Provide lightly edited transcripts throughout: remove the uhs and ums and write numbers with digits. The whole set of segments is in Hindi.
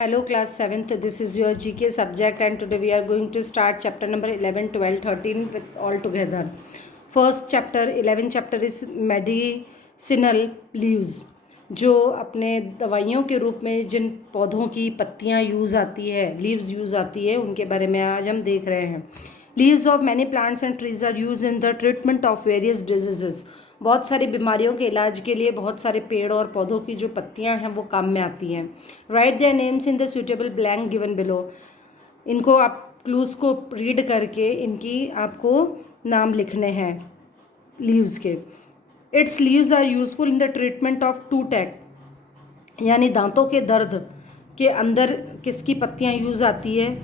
Hello class 7th, this is your GK subject and today we are going to start chapter number 11, 12, 13 with all together. First chapter, 11 chapter is medicinal leaves, जो अपने दवाइयों के रूप में जिन पौधों की पत्तियां यूज़ आती है, लीव्स यूज़ आती है, उनके बारे में आज हम देख रहे हैं. Leaves of many plants and trees are use in the treatment of various diseases. बहुत सारी बीमारियों के इलाज के लिए बहुत सारे पेड़ और पौधों की जो पत्तियां हैं वो काम में आती हैं. Right their names in the suitable blank given below. इनको आप क्लूज को रीड करके इनकी आपको नाम लिखने हैं लीव्स के. Its leaves are useful in the treatment of toothache, यानी दांतों के दर्द के अंदर किसकी पत्तियां यूज़ आती है?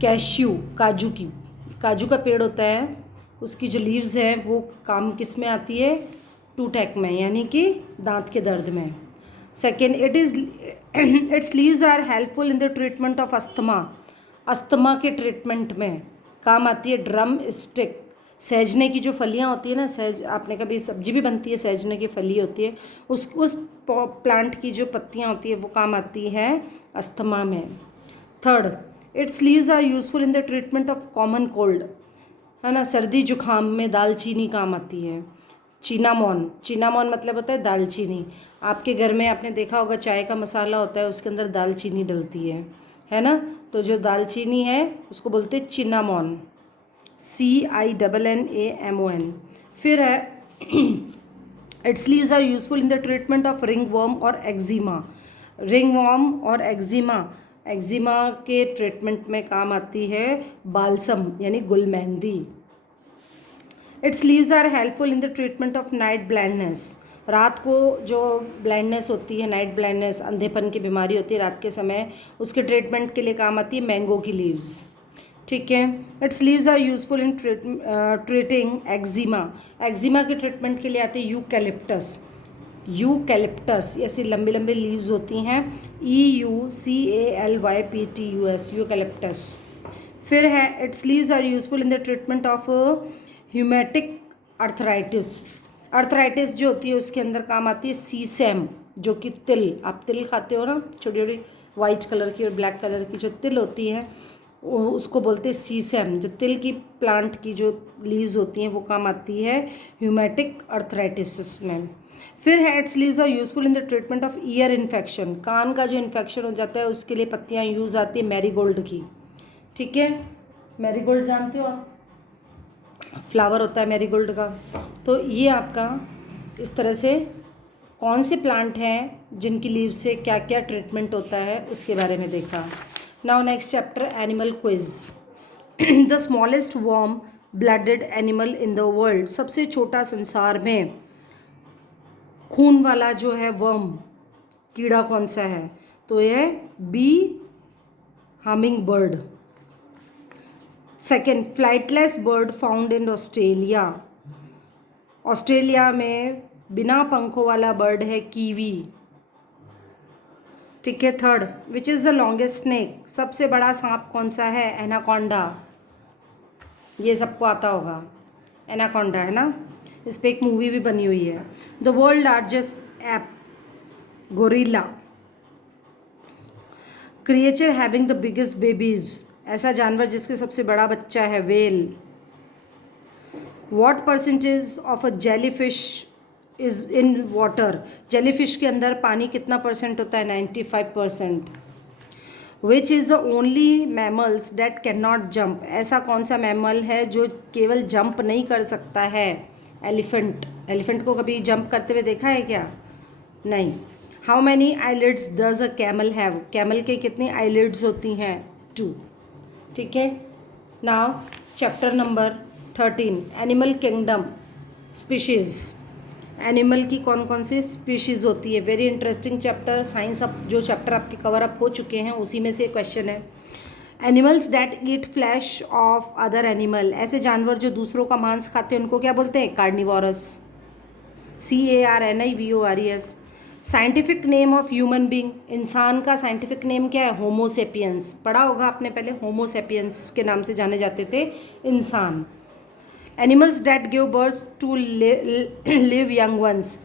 कैश्यू, काजू की. काजू का पेड़ होता है, उसकी जो लीव्स हैं वो काम किस में आती है? टूथेक में, यानी कि दांत के दर्द में. Second, its leaves are helpful in the treatment of asthma. Asthma के ट्रीटमेंट में काम आती है ड्रम स्टिक. सहजने की जो फलियां होती है ना, आपने कभी सब्जी भी बनती है, सहजने की फली होती है, उस प्लांट की जो पत्तियां होती है वो काम आती है अस्थमा में. Third, its leaves are useful in the treatment of common cold, है ना. सर्दी जुखाम में दालचीनी काम आती है. चिनामोन, चिनामोन मतलब होता है दालचीनी. आपके घर में आपने देखा होगा चाय का मसाला होता है, उसके अंदर दालचीनी डलती है ना. तो जो दालचीनी है उसको बोलते हैं चिनामोन, CINNAMON. फिर है its leaves are useful in the treatment of ringworm और एक्जिमा. रिंगवॉर्म और एक्जिमा के ट्रीटमेंट में काम आती है बालसम, यानी गुलमेहंदी. Its leaves are helpful in the treatment of night blindness. रात को जो ब्लाइंडनेस होती है, नाइट ब्लाइंडनेस, अंधेपन की बीमारी होती है रात के समय, उसके ट्रीटमेंट के लिए काम आती है मैंगो की लीव्स. ठीक है. Its leaves are useful in treating eczema. Eczema के ट्रीटमेंट के लिए आते हैं यूकैलिप्टस. ऐसी लंबी लंबी लीव्स होती हैं, EUCALYPTUS, यूकैलिप्टस. फिर है its leaves are useful in the treatment of rheumatic arthritis. Arthritis जो होती है उसके अंदर काम आती है सीसैम, जो कि तिल, आप तिल खाते हो ना, छोटी छोटी वाइट कलर की और ब्लैक कलर की जो तिल होती है उसको बोलते हैं सीसैम. जो तिल की प्लांट की जो लीव्स होती हैं वो काम आती है ह्यूमेटिक अर्थराइटिस में. फिर है its leaves are useful in the treatment of ear infection. कान का जो इन्फेक्शन हो जाता है उसके लिए पत्तियां यूज़ आती है मैरीगोल्ड की. ठीक है. मैरीगोल्ड जानते हो आप, फ्लावर होता है मैरीगोल्ड का. तो ये आपका इस तरह से कौन से प्लांट हैं जिनकी लीव्स से क्या क्या ट्रीटमेंट होता है उसके बारे में देखा. Now next chapter, animal quiz. The smallest warm blooded animal in the world. सबसे छोटा संसार में खून वाला जो है वर्म, कीड़ा कौन सा है? तो ये bee hummingbird. Second, flightless bird found in Australia. Australia में बिना पंखों वाला बर्ड है कीवी. ठीक है. Third, which is the longest snake. सबसे बड़ा सांप कौन सा है? एनाकोंडा. ये सबको आता होगा, एनाकोंडा, है ना. इस पर एक मूवी भी बनी हुई है. The world largest app, gorilla. Creature having the biggest babies. ऐसा जानवर जिसके सबसे बड़ा बच्चा है, well. What percentage of a jellyfish is in water. Jellyfish के अंदर पानी कितना परसेंट होता है? 95%. विच is the only mammals that can not jump. ऐसा कौन सा मैमल है जो केवल जंप नहीं कर सकता है? एलिफेंट. एलिफेंट को कभी जंप करते हुए देखा है क्या? नहीं. How many eyelids does a camel have. Camel के कितनी आईलिड्स होती हैं? 2. ठीक है. Now chapter number 13, animal kingdom, species. Animal की कौन कौन सी स्पीशीज़ होती है? Very interesting chapter. साइंस अब जो चैप्टर आपके कवर अप हो चुके हैं उसी में से क्वेश्चन है. Animals that eat flash of other animal. ऐसे जानवर जो दूसरों का मांस खाते हैं उनको क्या बोलते हैं? Carnivorous. CARNIVORES. Scientific name of human being. इंसान का साइंटिफिक नेम क्या है? होमोसेपियंस. पढ़ा होगा आपने पहले, होमोसेपियंस के नाम से जाने जाते थे इंसान. Animals that give birth to live young ones.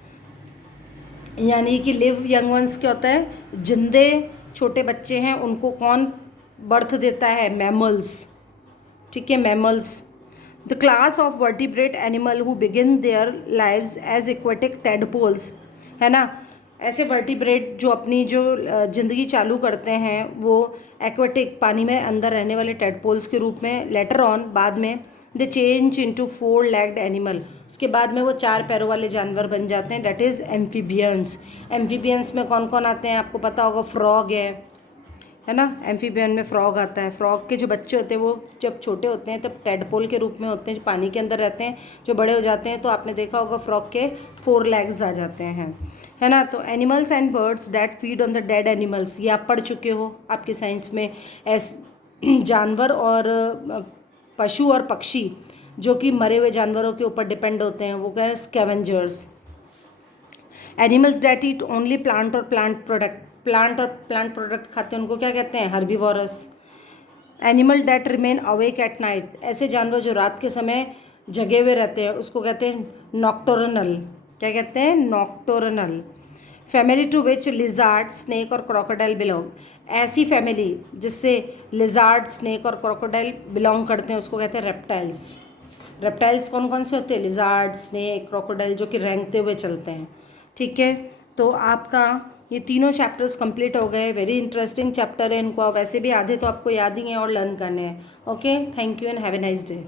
यानी कि लिव यंग वंस क्या होता है? जिंदे छोटे बच्चे हैं उनको कौन बर्थ देता है? मैमल्स, ठीक है, mammals. The class of vertebrate animal who begin their lives as aquatic tadpoles, है ना, ऐसे वर्टिब्रेट जो अपनी जो ज़िंदगी चालू करते हैं वो एक्वेटिक, पानी में अंदर रहने वाले टेडपोल्स के रूप में, लेटर ऑन, बाद में, दे चेंज इनटू 4 लेग्ड एनिमल, उसके बाद में वो 4 पैरों वाले जानवर बन जाते हैं, डेट इज़ एम्फीबियंस। एम्फीबियंस में कौन कौन आते हैं आपको पता होगा? फ्रॉग है ना, एम्फीबियन में फ्रॉग आता है। फ्रॉग के जो बच्चे होते हैं वो जब छोटे होते हैं तब टेडपोल के रूप में होते हैं, जो पानी के अंदर रहते हैं। जो बड़े हो जाते हैं तो आपने देखा होगा फ्रॉग के 4 लेग्स आ जाते हैं, है ना। तो animals and birds that feed on the dead animals, ये आप पढ़ चुके हो आपके साइंस में। जानवर और पशु और पक्षी जो कि मरे हुए जानवरों के ऊपर डिपेंड होते हैं, वो क्या है? Scavengers. Animals that eat only plant और प्लांट प्रोडक्ट खाते हैं, उनको क्या कहते हैं? Herbivorous. Animal that remain awake at night, ऐसे जानवर जो रात के समय जगे हुए रहते हैं उसको कहते हैं नॉक्टोरनल। क्या कहते हैं? Nocturnal. Family to which lizard, snake और क्रोकोडाइल बिलोंग, ऐसी फैमिली जिससे लिजार्ड, स्नेक और क्रोकोडाइल बिलोंग करते हैं उसको कहते हैं रेप्टाइल्स। रेप्टाइल्स कौन कौन से होते हैं? लिजार्ड, स्नेक, क्रोकोडाइल, जो कि रेंगते हुए चलते हैं, ठीक है। तो आपका ये तीनों चैप्टर्स कंप्लीट हो गए। वेरी इंटरेस्टिंग चैप्टर है, इनको वैसे भी आधे तो आपको याद ही हैं और लर्न करने हैं। Okay, thank you and have a nice day.